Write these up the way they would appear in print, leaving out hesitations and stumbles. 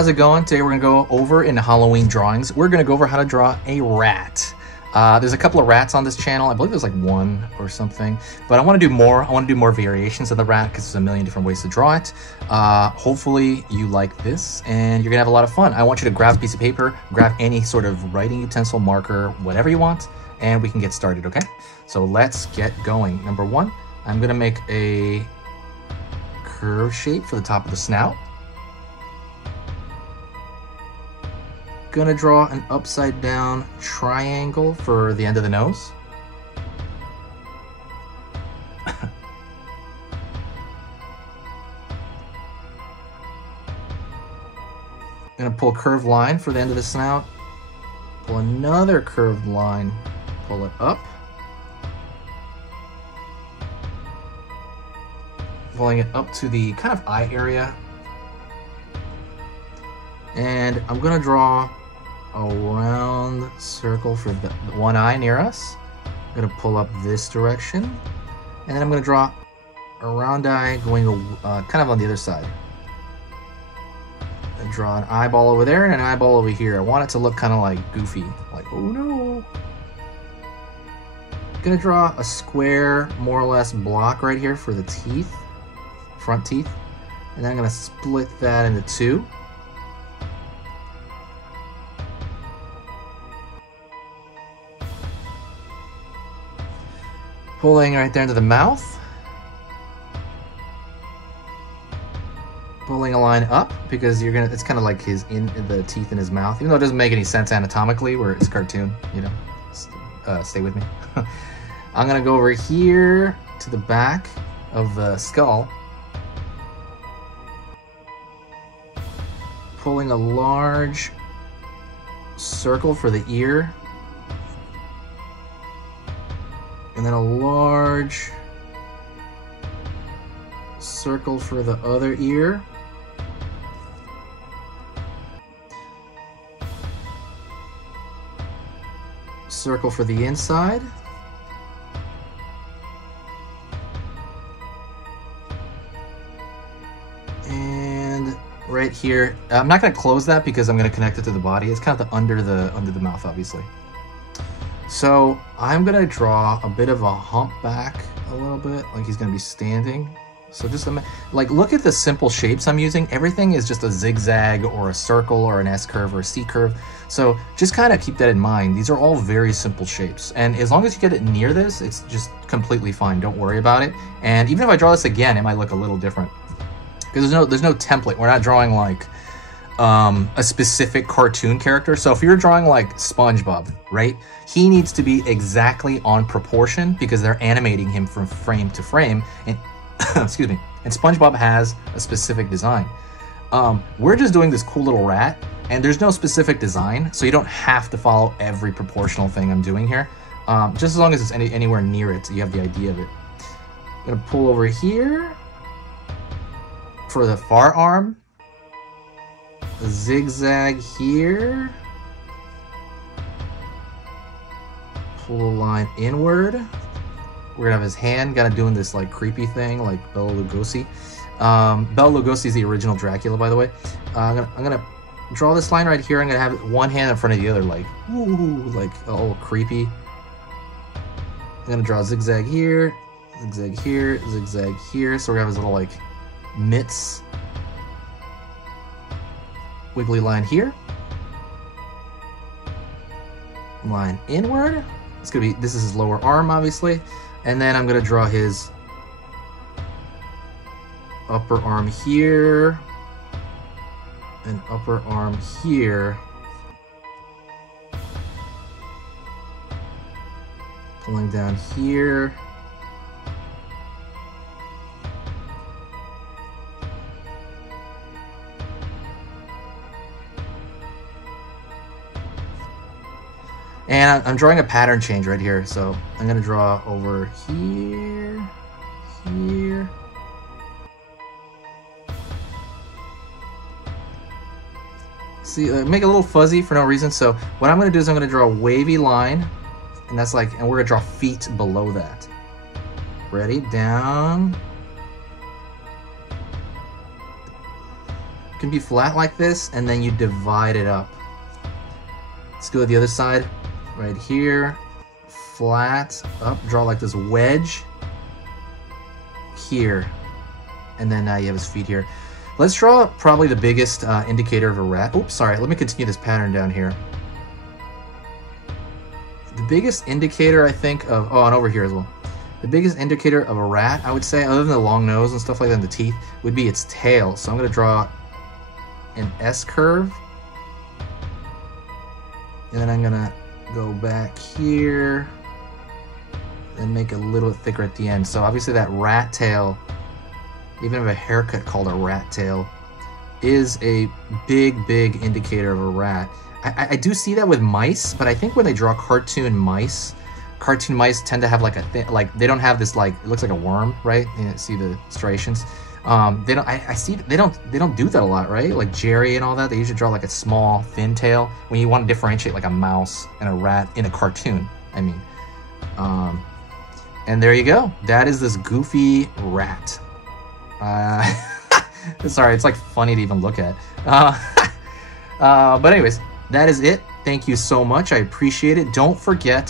How's it going? Today we're gonna go over in Halloween drawings. We're gonna go over how to draw a rat. There's a couple of rats on this channel. I believe there's like one or something, but I want to do more. I want to do more variations of the rat because there's a million different ways to draw it. Hopefully you like this and you're gonna have a lot of fun. I want you to grab a piece of paper, grab any sort of writing utensil, marker, whatever you want, and we can get started, okay? So let's get going. Number one, I'm gonna make a curve shape for the top of the snout. Gonna draw an upside down triangle for the end of the nose. Gonna pull a curved line for the end of the snout. Pull another curved line, pull it up. Pulling it up to the kind of eye area. And I'm gonna draw a round circle for the one eye near us. I'm gonna pull up this direction, and then I'm gonna draw a round eye going kind of on the other side. And draw an eyeball over there and an eyeball over here. I want it to look kind of like goofy, like oh no. Gonna draw a square, more or less, block right here for the teeth, front teeth, and then I'm gonna split that into two. Pulling right there into the mouth. Pulling a line up because it's kind of like the teeth in his mouth, even though it doesn't make any sense anatomically where it's cartoon, you know. Stay with me. I'm gonna go over here to the back of the skull. Pulling a large circle for the ear. And then a large circle for the other ear. Circle for the inside. And right here, I'm not going to close that because I'm going to connect it to the body. It's kind of under the mouth, obviously. So I'm gonna draw a bit of a humpback, a little bit, like he's gonna be standing. So just like, look at the simple shapes I'm using. Everything is just a zigzag or a circle or an S curve or a C curve. So just kind of keep that in mind. These are all very simple shapes. And as long as you get it near this, it's just completely fine. Don't worry about it. And even if I draw this again, it might look a little different. Because there's no template. We're not drawing like a specific cartoon character. So if you're drawing like SpongeBob, right? He needs to be exactly on proportion because they're animating him from frame to frame. And excuse me. And SpongeBob has a specific design. We're just doing this cool little rat, and there's no specific design, so you don't have to follow every proportional thing I'm doing here. Just as long as it's anywhere near it, so you have the idea of it. I'm gonna pull over here for the far arm. A zigzag here. Pull a line inward. We're gonna have his hand kind of doing this like creepy thing, like Bela Lugosi. Bela Lugosi is the original Dracula, by the way. I'm gonna draw this line right here. I'm gonna have one hand in front of the other, like ooh, like all creepy. I'm gonna draw a zigzag here, zigzag here, zigzag here. So we're gonna have his little like mitts. Wiggly line here. Line inward. This is his lower arm, obviously. And then I'm gonna draw his upper arm here and upper arm here. Pulling down here. And I'm drawing a pattern change right here. So I'm gonna draw over here, here. See, make it a little fuzzy for no reason. So what I'm gonna do is I'm gonna draw a wavy line, and that's like, and we're gonna draw feet below that. Ready? Down. can be flat like this, and then you divide it up. Let's go to the other side, right here, flat, up, draw like this wedge here, and then now you have his feet here. Let's draw probably the biggest indicator of a rat. Oops, sorry, let me continue this pattern down here. The biggest indicator, I think, of, oh, and over here as well. The biggest indicator of a rat, I would say, other than the long nose and stuff like that and the teeth, would be its tail. So I'm going to draw an S curve. And then I'm going to go back here and make it a little bit thicker at the end. So obviously that rat tail, even if a haircut called a rat tail, is a big, big indicator of a rat. I do see that with mice, but I think when they draw cartoon mice tend to have like like they don't have this, like, it looks like a worm, right? You see the striations. They don't. I see they don't do that a lot, right? Like Jerry and all that, they usually draw like a small thin tail when you want to differentiate like a mouse and a rat in a cartoon. I mean, and there you go. That is this goofy rat. Sorry, it's like funny to even look at. But anyways, that is it. Thank you so much. I appreciate it. Don't forget,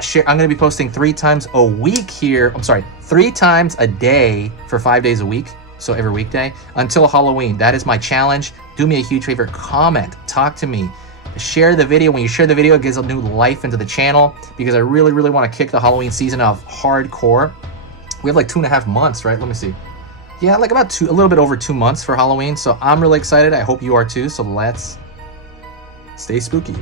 share. I'm going to be posting 3 times a week here. I'm sorry, 3 times a day for 5 days a week. So every weekday until Halloween. That is my challenge. Do me a huge favor. Comment. Talk to me. Share the video. When you share the video, it gives a new life into the channel because I really, really want to kick the Halloween season off hardcore. We have like 2.5 months, right? Let me see. Yeah, like about a little bit over 2 months for Halloween. So I'm really excited. I hope you are too. So let's stay spooky.